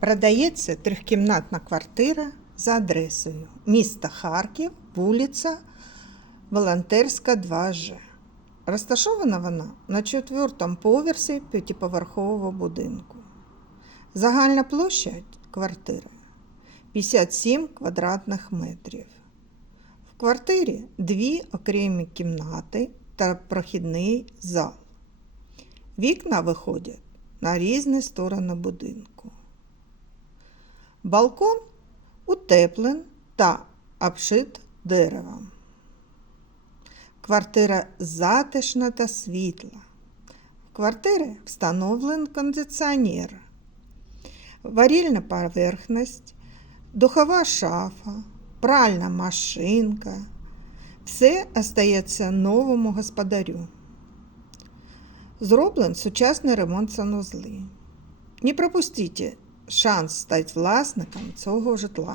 Продається трьохкімнатна квартира за адресою міста Харків, вулиця Волонтерська, 2Ж. Розташована вона на четвертому поверсі п'ятиповерхового будинку. Загальна площа квартири 57 квадратних метрів. В квартирі дві окремі кімнати та прохідний зал. Вікна виходять на різні сторони будинку. Балкон утеплен та обшит деревом. Квартира затишна та світла. В квартирі встановлений кондиціонер, варільна поверхність, духова шафа, пральна машинка. Все остається новому господарю. Зроблен сучасний ремонт санузли. Не пропустіть шанс стати власником цього житла.